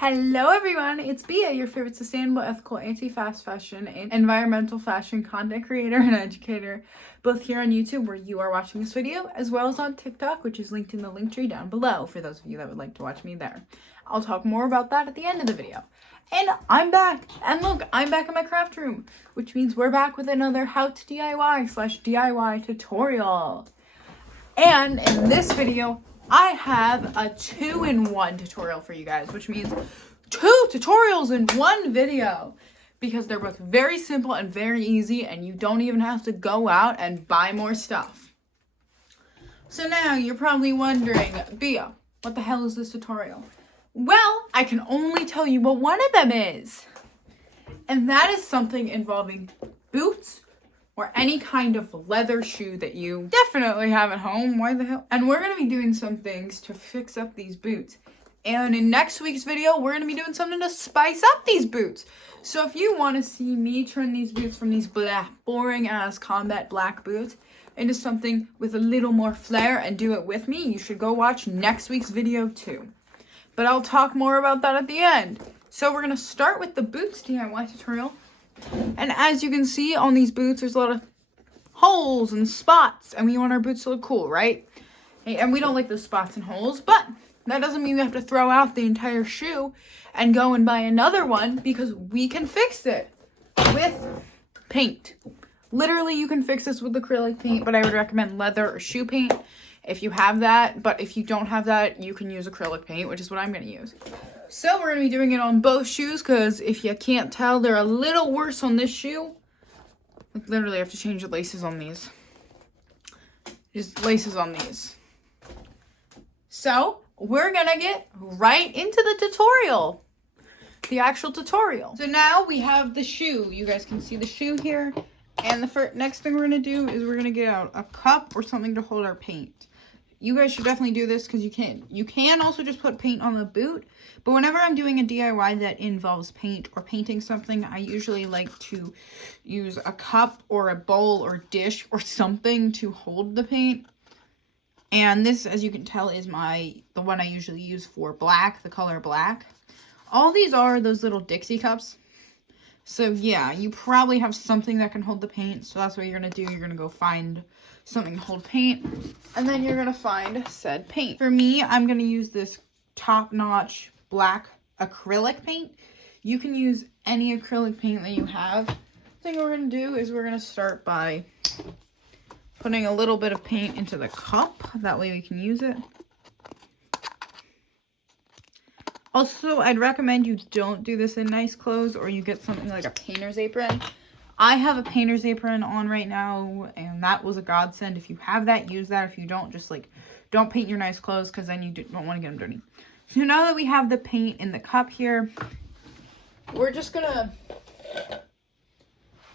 Hello everyone, it's Bia, your favorite sustainable, ethical, anti-fast fashion, and environmental fashion content creator and educator, both here on YouTube where you are watching this video, as well as on TikTok, which is linked in the link tree down below for those of you that would like to watch me there. I'll talk more about that at the end of the video. And I'm back, and look, I'm back in my craft room, which means we're back with another how to DIY/DIY tutorial. And in this video, I have a 2-in-1 tutorial for you guys, which means 2 tutorials in one video because they're both very simple and very easy and you don't even have to go out and buy more stuff. So now you're probably wondering, Bia, what the hell is this tutorial? Well, I can only tell you what one of them is. And that is something involving boots, or any kind of leather shoe that you definitely have at home. Why the hell? And we're going to be doing some things to fix up these boots. And in next week's video, we're going to be doing something to spice up these boots. So if you want to see me turn these boots from these boring ass combat black boots into something with a little more flair and do it with me, you should go watch next week's video too. But I'll talk more about that at the end. So we're going to start with the boots DIY tutorial. And as you can see on these boots, there's a lot of holes and spots, and we want our boots to look cool, right? And we don't like the spots and holes, but that doesn't mean we have to throw out the entire shoe and go and buy another one, because we can fix it with paint. Literally, you can fix this with acrylic paint, but I would recommend leather or shoe paint if you have that. But if you don't have that, you can use acrylic paint, which is what I'm going to use. So we're going to be doing it on both shoes, because if you can't tell, they're a little worse on this shoe. Like, literally, I have to change the laces on these. Just laces on these. So we're going to get right into the tutorial. The actual tutorial. So now we have the shoe. You guys can see the shoe here. And the next thing we're going to do is we're going to get out a cup or something to hold our paint. You guys should definitely do this because you can also just put paint on the boot. But whenever I'm doing a DIY that involves paint or painting something, I usually like to use a cup or a bowl or dish or something to hold the paint. And this, as you can tell, is the one I usually use for black, the color black. All these are those little Dixie cups. So yeah, you probably have something that can hold the paint. So that's what you're going to do. You're going to go find something to hold paint, and then you're going to find said paint. For me, I'm going to use this top-notch black acrylic paint. You can use any acrylic paint that you have. The thing we're going to do is we're going to start by putting a little bit of paint into the cup. That way we can use it. Also, I'd recommend you don't do this in nice clothes, or you get something like a painter's apron. I have a painter's apron on right now, and that was a godsend. If you have that, use that. If you don't, just don't paint your nice clothes, because then you don't want to get them dirty. So now that we have the paint in the cup here, we're just gonna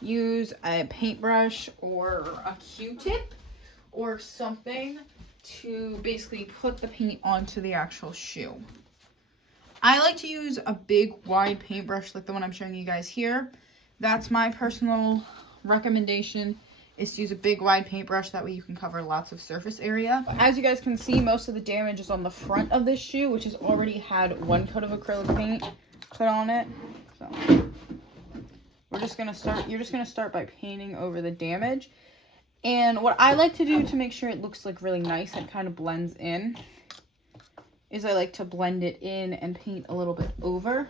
use a paintbrush or a Q-tip or something to basically put the paint onto the actual shoe. I like to use a big wide paintbrush like the one I'm showing you guys here. That's my personal recommendation, is to use a big wide paintbrush. That way you can cover lots of surface area. As you guys can see, most of the damage is on the front of this shoe, which has already had one coat of acrylic paint put on it. So you're just gonna start by painting over the damage. And what I like to do to make sure it looks like really nice and kind of blends in is I like to blend it in and paint a little bit over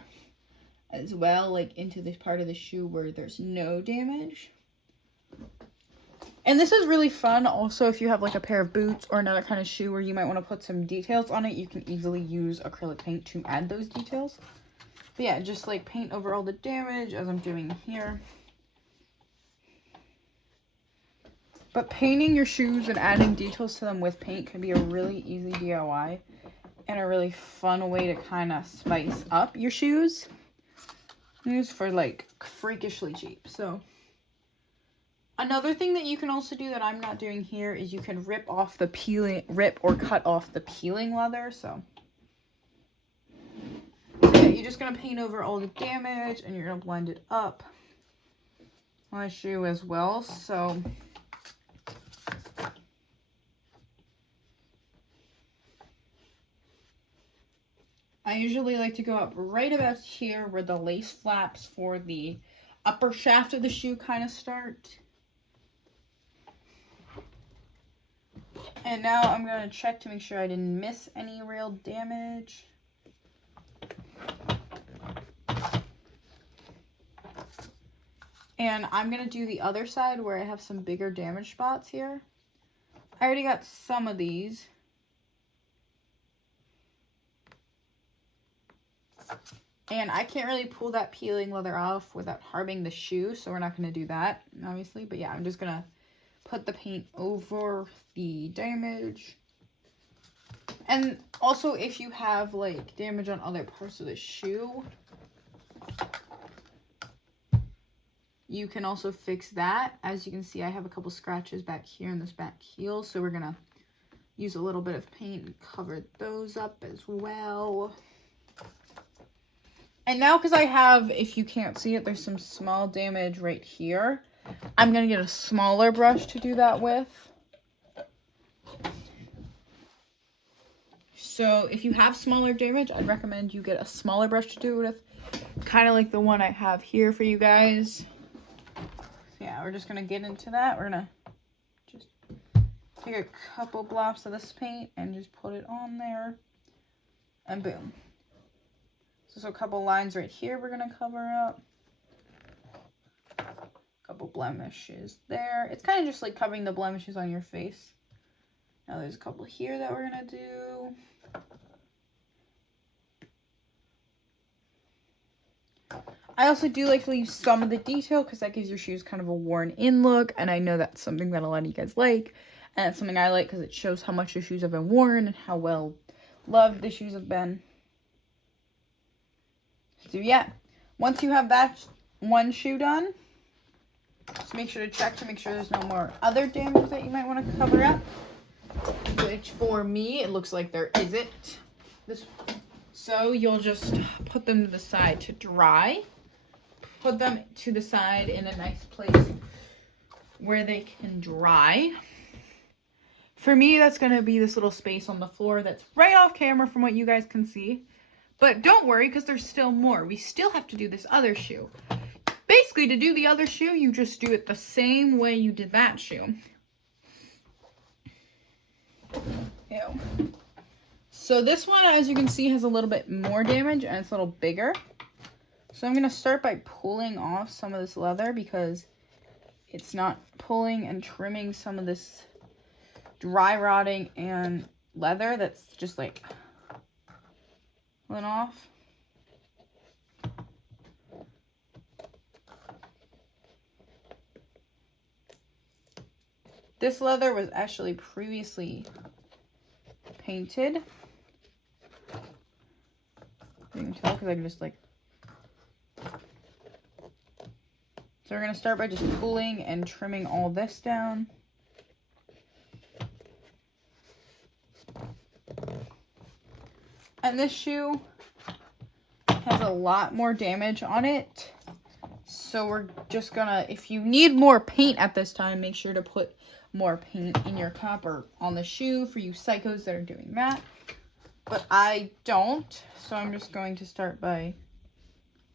as well, like into this part of the shoe where there's no damage. And this is really fun also if you have like a pair of boots or another kind of shoe where you might want to put some details on it. You can easily use acrylic paint to add those details. But yeah, just like paint over all the damage as I'm doing here. But painting your shoes and adding details to them with paint can be a really easy DIY and a really fun way to kind of spice up your shoes. Used for like freakishly cheap. So another thing that you can also do that I'm not doing here is you can rip or cut off the peeling leather. So yeah, you're just gonna paint over all the damage and you're gonna blend it up on the shoe as well. So I I usually like to go up right about here where the lace flaps for the upper shaft of the shoe kind of start. And now I'm going to check to make sure I didn't miss any real damage. And I'm going to do the other side where I have some bigger damage spots here. I already got some of these. And I can't really pull that peeling leather off without harming the shoe, so we're not going to do that, obviously. But yeah, I'm just going to put the paint over the damage. And also, if you have, like, damage on other parts of the shoe, you can also fix that. As you can see, I have a couple scratches back here in this back heel, so we're going to use a little bit of paint and cover those up as well. And now, because I have, if you can't see it, there's some small damage right here. I'm going to get a smaller brush to do that with. So if you have smaller damage, I'd recommend you get a smaller brush to do it with. Kind of like the one I have here for you guys. Yeah, we're just going to get into that. We're going to just take a couple blobs of this paint and just put it on there. And boom. So a couple lines right here we're going to cover up. A couple blemishes there. It's kind of just like covering the blemishes on your face. Now there's a couple here that we're going to do. I also do like to leave some of the detail because that gives your shoes kind of a worn-in look. And I know that's something that a lot of you guys like. And it's something I like because it shows how much your shoes have been worn and how well loved the shoes have been. So yeah, once you have that one shoe done, just make sure to check to make sure there's no more other damage that you might want to cover up. Which for me, it looks like there isn't. So you'll just put them to the side to dry. Put them to the side in a nice place where they can dry. For me, that's going to be this little space on the floor that's right off camera from what you guys can see. But don't worry, because there's still more. We still have to do this other shoe. Basically, to do the other shoe, you just do it the same way you did that shoe. Ew. So this one, as you can see, has a little bit more damage, and it's a little bigger. So I'm going to start by pulling off some of this leather, because it's not pulling and trimming some of this dry rotting and leather that's just like went off. This leather was actually previously painted. You can tell because I can just like. So we're going to start by just pulling and trimming all this down. And this shoe has a lot more damage on it. So we're just gonna, if you need more paint at this time, make sure to put more paint in your cup or on the shoe for you psychos that are doing that. But I don't, so I'm just going to start by,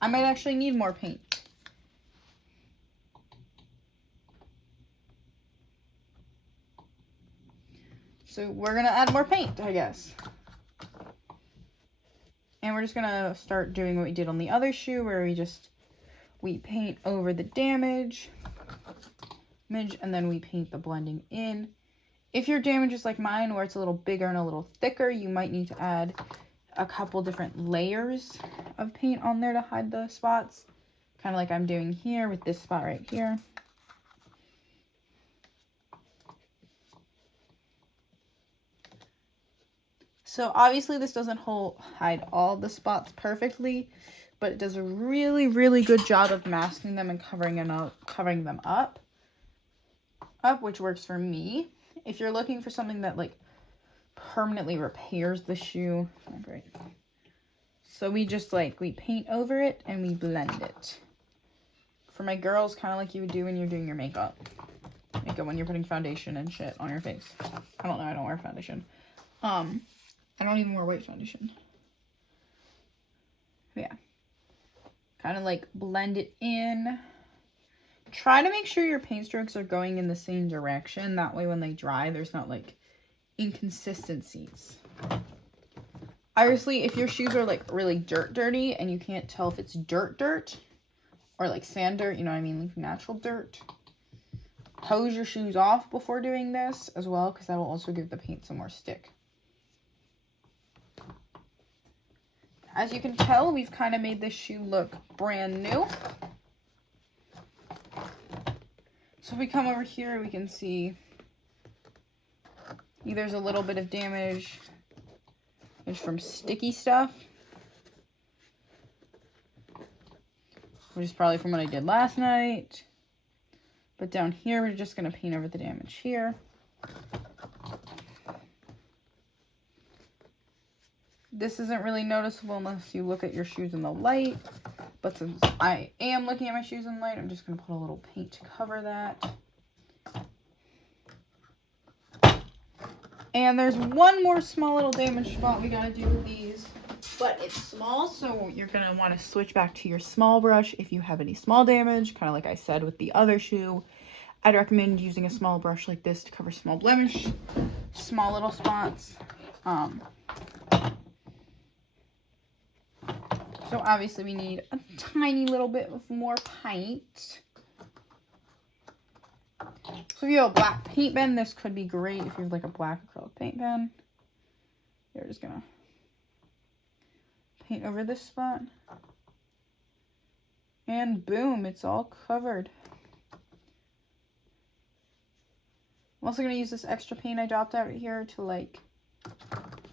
I might actually need more paint. So we're gonna add more paint, I guess. And we're just gonna start doing what we did on the other shoe, where we paint over the damage, and then we paint the blending in. If your damage is like mine, where it's a little bigger and a little thicker, you might need to add a couple different layers of paint on there to hide the spots. Kind of like I'm doing here with this spot right here. So obviously this doesn't hide all the spots perfectly, but it does a really, really good job of masking them and covering them up, which works for me. If you're looking for something that like permanently repairs the shoe, right? So we just we paint over it and we blend it. For my girls, kind of like you would do when you're doing your makeup. When you're putting foundation and shit on your face. I don't know, I don't wear foundation. I don't even wear white foundation. Yeah. Kind of like blend it in. Try to make sure your paint strokes are going in the same direction. That way when they dry, there's not like inconsistencies. Obviously, if your shoes are like really dirty and you can't tell if it's dirt or like sand dirt, you know what I mean, like natural dirt, hose your shoes off before doing this as well, because that will also give the paint some more stick. As you can tell, we've kind of made this shoe look brand new. So if we come over here, we can see there's a little bit of damage. It's from sticky stuff, which is probably from what I did last night. But down here, we're just going to paint over the damage here. This isn't really noticeable unless you look at your shoes in the light. But since I am looking at my shoes in the light, I'm just going to put a little paint to cover that. And there's one more small little damage spot we got to do with these. But it's small, so you're going to want to switch back to your small brush if you have any small damage. Kind of like I said with the other shoe. I'd recommend using a small brush like this to cover small blemish, small little spots. So obviously we need a tiny little bit of more paint. So if you have a black paint pen, this could be great if you have like a black acrylic paint pen. You're just gonna paint over this spot. And boom, it's all covered. I'm also gonna use this extra paint I dropped out here to like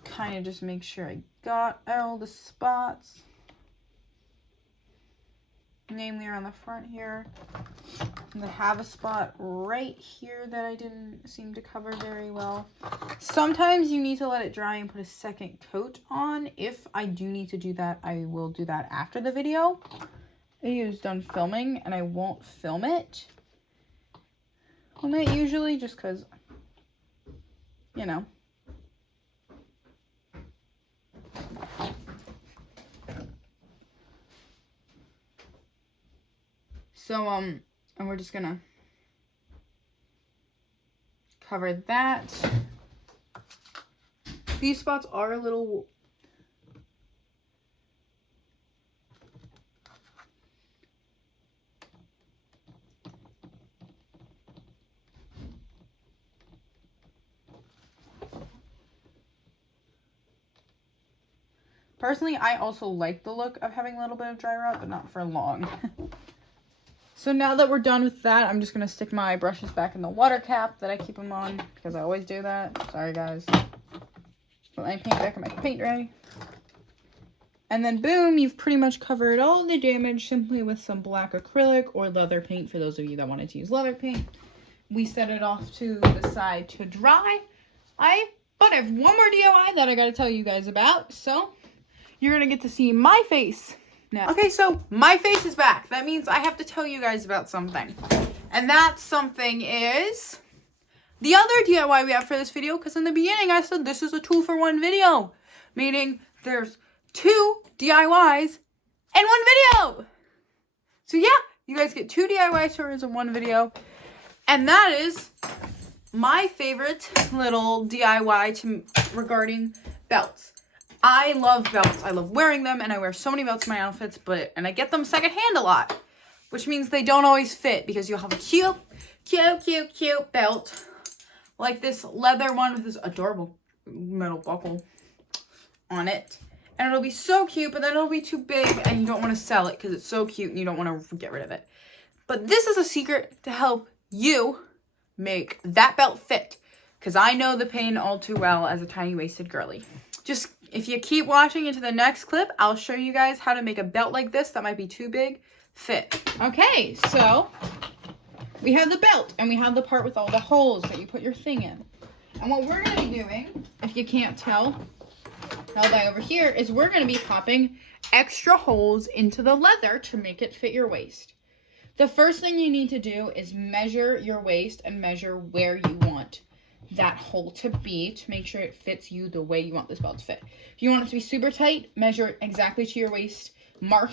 kind of just make sure I got all the spots. Namely around the front here. And I have a spot right here that I didn't seem to cover very well. Sometimes you need to let it dry and put a second coat on. If I do need to do that, I will do that after the video. I is done filming and I won't film it usually just because, you know. So, and we're just gonna cover that. These spots are a little personally, I also like the look of having a little bit of dry rot, but not for long. So now that we're done with that, I'm just going to stick my brushes back in the water cap that I keep them on, because I always do that. Sorry, guys. Put my paint back in my paint tray. And then boom, you've pretty much covered all the damage simply with some black acrylic or leather paint for those of you that wanted to use leather paint. We set it off to the side to dry. But I have one more DIY that I got to tell you guys about, so you're going to get to see my face now. Okay, so my face is back. That means I have to tell you guys about something. And that something is the other DIY we have for this video, because in the beginning I said this is a 2-for-1 video. Meaning there's 2 DIYs in one video. So yeah, you guys get 2 DIY stories in one video. And that is my favorite little DIY regarding belts. I love belts. I love wearing them, and I wear so many belts in my outfits, and I get them secondhand a lot, which means they don't always fit, because you'll have a cute belt, like this leather one with this adorable metal buckle on it, and it'll be so cute, but then it'll be too big, and you don't want to sell it because it's so cute, and you don't want to get rid of it. But this is a secret to help you make that belt fit, because I know the pain all too well as a tiny-waisted girly. Just if you keep watching into the next clip, I'll show you guys how to make a belt like this that might be too big fit. Okay, so we have the belt and we have the part with all the holes that you put your thing in. And what we're going to be doing, if you can't tell, held by over here, is we're going to be popping extra holes into the leather to make it fit your waist. The first thing you need to do is measure your waist and measure where you want that hole to be to make sure it fits you the way you want this belt to fit. If you want it to be super tight, measure it exactly to your waist. mark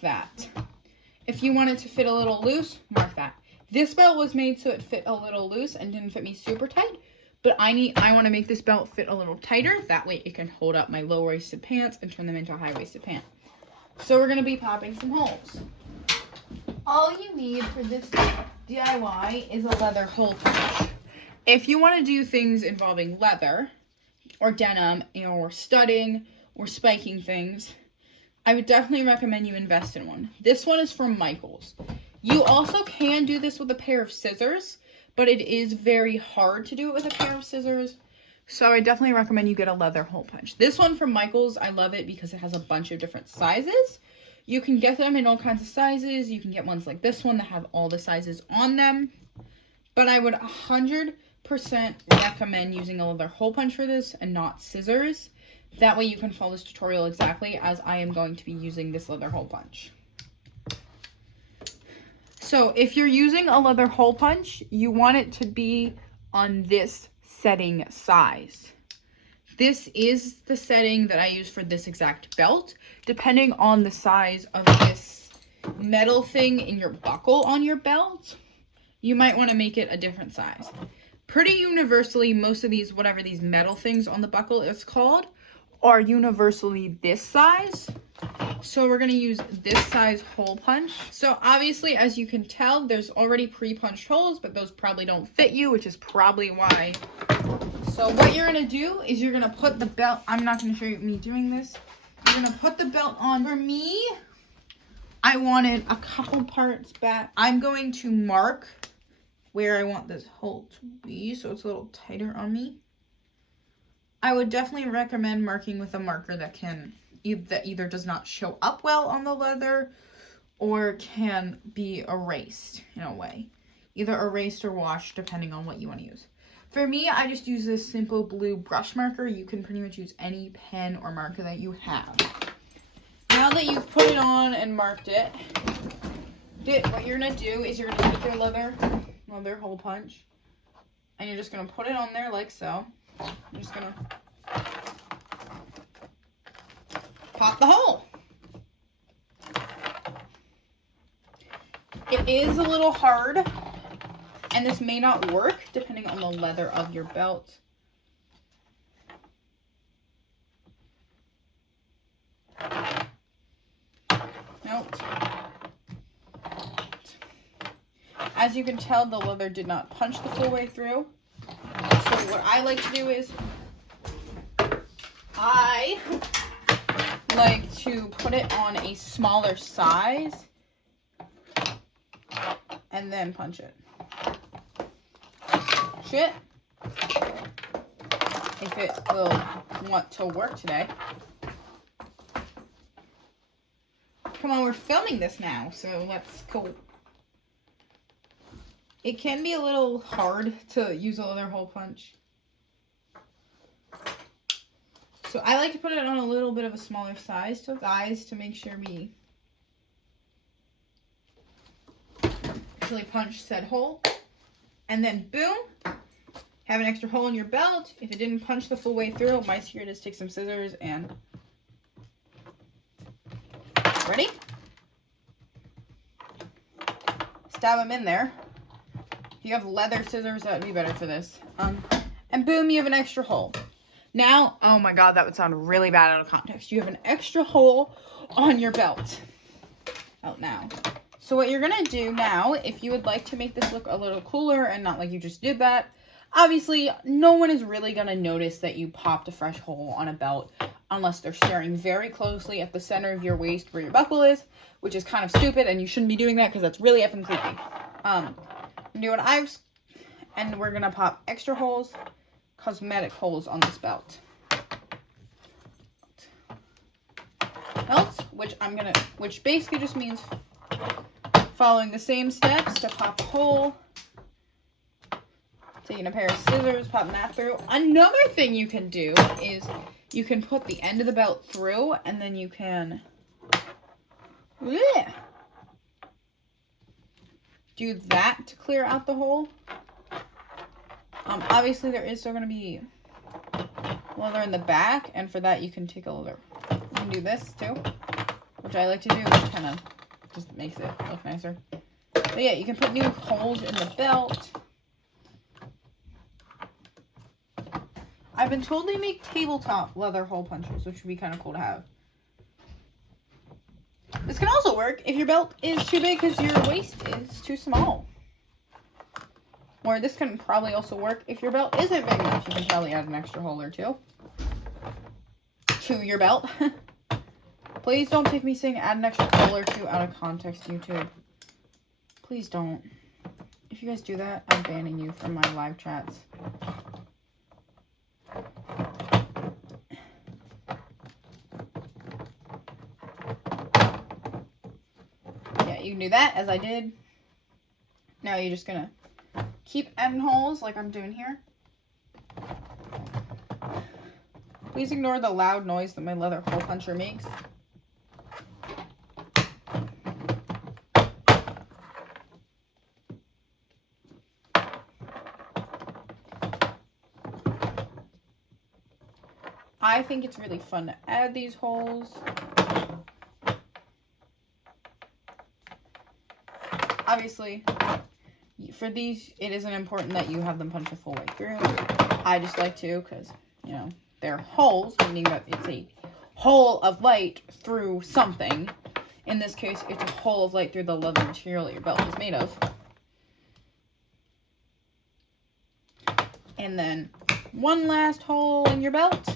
that. If you want it to fit a little loose, mark that. This belt was made so it fit a little loose and didn't fit me super tight, but I want to make this belt fit a little tighter. That way it can hold up my low-waisted pants and turn them into a high-waisted pant. So we're going to be popping some holes. All you need for this DIY is a leather hole punch. If you want to do things involving leather or denim or studding or spiking things, I would definitely recommend you invest in one. This one is from Michaels. You also can do this with a pair of scissors, but it is very hard to do it with a pair of scissors. So I definitely recommend you get a leather hole punch. This one from Michaels, I love it because it has a bunch of different sizes. You can get them in all kinds of sizes. You can get ones like this one that have all the sizes on them. But I would 100% recommend using a leather hole punch for this and not scissors. That way you can follow this tutorial exactly as I am going to be using this leather hole punch. So if you're using a leather hole punch, you want it to be on this setting size. This is the setting that I use for this exact belt. Depending on the size of this metal thing in your buckle on your belt, you might want to make it a different size. Pretty universally, most of these, whatever these metal things on the buckle is called, are universally this size. So we're going to use this size hole punch. So obviously, as you can tell, there's already pre-punched holes, but those probably don't fit you, which is probably why. So what you're going to do is you're going to put the belt, I'm not going to show you me doing this. You're going to put the belt on. For me, I wanted a couple parts back. I'm going to mark where I want this hole to be, so it's a little tighter on me. I would definitely recommend marking with a marker that either does not show up well on the leather or can be erased in a way. Either erased or washed, depending on what you want to use. For me, I just use this simple blue brush marker. You can pretty much use any pen or marker that you have. Now that you've put it on and marked it, what you're going to do is you're going to take your leather hole punch, and you're just going to put it on there like so. I'm just going to pop the hole. It is a little hard, and this may not work depending on the leather of your belt. Nope. As you can tell, the leather did not punch the full way through. So what I like to do is I like to put it on a smaller size and then punch it. Shit. If it will want to work today. Come on, we're filming this now, so let's go. It can be a little hard to use a leather hole punch. So I like to put it on a little bit of a smaller size to make sure we actually punch said hole. And then boom, have an extra hole in your belt. If it didn't punch the full way through, my secret is take some scissors and ready? Stab them in there. If you have leather scissors, that would be better for this. And boom, you have an extra hole. Now, oh my god, that would sound really bad out of context. You have an extra hole on your belt. Out now. So what you're going to do now, if you would like to make this look a little cooler and not like you just did that, obviously, no one is really going to notice that you popped a fresh hole on a belt unless they're staring very closely at the center of your waist where your buckle is, which is kind of stupid, and you shouldn't be doing that because that's really effing creepy. Do what and we're going to pop extra holes, cosmetic holes on this belt. Which basically just means following the same steps to pop a hole, taking a pair of scissors, popping that through. Another thing you can do is you can put the end of the belt through, and then you can do that to clear out the hole. Obviously there is still going to be leather in the back, and for that you can take a leather. You can do this too, which I like to do, which kind of just makes it look nicer. But yeah, you can put new holes in the belt. I've been told they make tabletop leather hole punchers, which would be kind of cool to have. This can also work if your belt is too big because your waist is too small. Or this can probably also work if your belt isn't big enough. You can probably add an extra hole or two to your belt. Please don't take me saying add an extra hole or two out of context, YouTube. Please don't. If you guys do that, I'm banning you from my live chats. Yeah, you can do that as I did. Now you're just gonna keep adding holes like I'm doing here. Please ignore the loud noise that my leather hole puncher makes. I think it's really fun to add these holes. Obviously, for these, it isn't important that you have them punch the full way through. I just like to because, you know, they're holes, meaning that it's a hole of light through something. In this case, it's a hole of light through the leather material that your belt is made of. And then one last hole in your belt.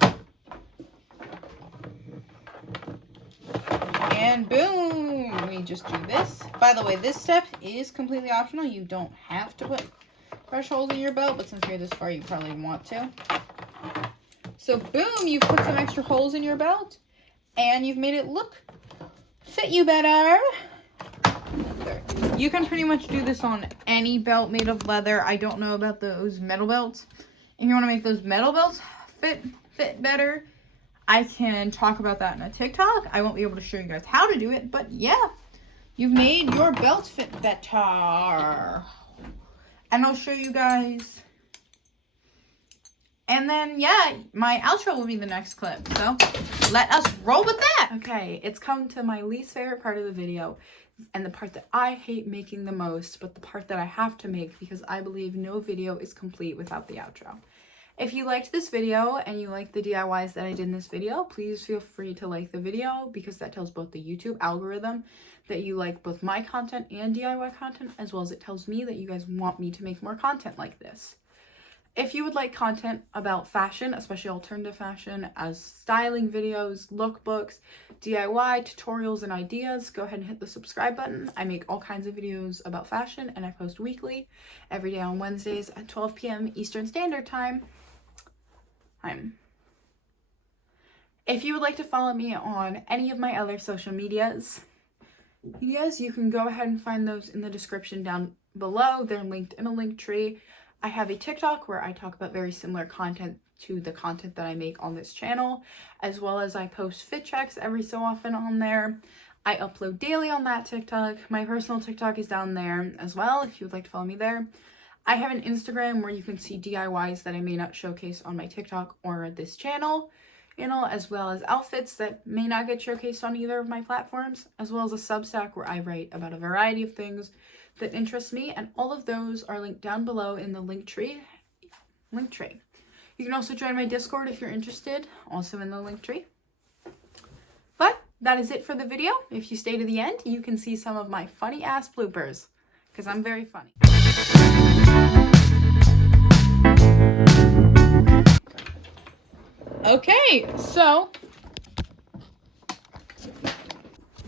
And boom, we just do this. By the way, this step is completely optional. You don't have to put fresh holes in your belt, but since you're this far, you probably want to. So boom, you've put some extra holes in your belt, and you've made it fit you better. You can pretty much do this on any belt made of leather. I don't know about those metal belts. If you want to make those metal belts fit better, I can talk about that in a TikTok. I won't be able to show you guys how to do it, but yeah, you've made your belt fit better. And I'll show you guys. And then, yeah, my outro will be the next clip. So let us roll with that. Okay, it's come to my least favorite part of the video and the part that I hate making the most, but the part that I have to make because I believe no video is complete without the outro. If you liked this video and you like the DIYs that I did in this video, please feel free to like the video because that tells both the YouTube algorithm that you like both my content and DIY content, as well as it tells me that you guys want me to make more content like this. If you would like content about fashion, especially alternative fashion, as styling videos, lookbooks, DIY, tutorials, and ideas, go ahead and hit the subscribe button. I make all kinds of videos about fashion and I post weekly, every day on Wednesdays at 12 p.m. Eastern Standard Time. If you would like to follow me on any of my other social medias, you can go ahead and find those in the description down below. They're linked in a link tree. I have a TikTok where I talk about very similar content to the content that I make on this channel, as well as I post fit checks every so often on there. I upload daily on that TikTok. My personal TikTok is down there as well if you would like to follow me there. I have an Instagram where you can see DIYs that I may not showcase on my TikTok or this channel, as well as outfits that may not get showcased on either of my platforms, as well as a Substack where I write about a variety of things that interest me, and all of those are linked down below in the link tree. You can also join my Discord if you're interested, also in the link tree. But that is it for the video. If you stay to the end, you can see some of my funny ass bloopers, because I'm very funny.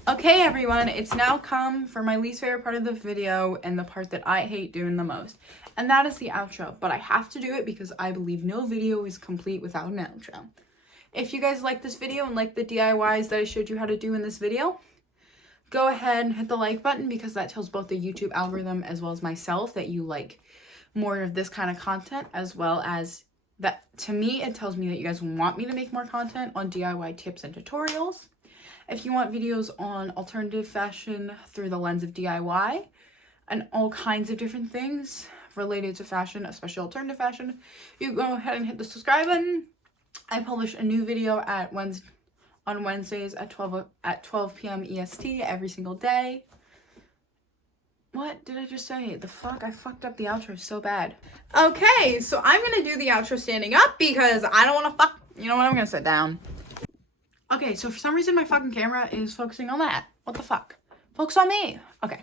Okay, everyone, it's now come for my least favorite part of the video and the part that I hate doing the most. And that is the outro, but I have to do it because I believe no video is complete without an outro. If you guys like this video and like the DIYs that I showed you how to do in this video, go ahead and hit the like button because that tells both the YouTube algorithm as well as myself that you like more of this kind of content, as well as that to me, it tells me that you guys want me to make more content on DIY tips and tutorials. If you want videos on alternative fashion through the lens of DIY and all kinds of different things related to fashion, especially alternative fashion, you go ahead and hit the subscribe button. I publish a new video on Wednesdays at 12 p.m. EST every single day. What did I just say? The fuck? I fucked up the outro so bad. Okay, so I'm gonna do the outro standing up because I don't want to fuck. You know what? I'm gonna sit down. Okay, so for some reason my fucking camera is focusing on that. What the fuck? Focus on me. Okay.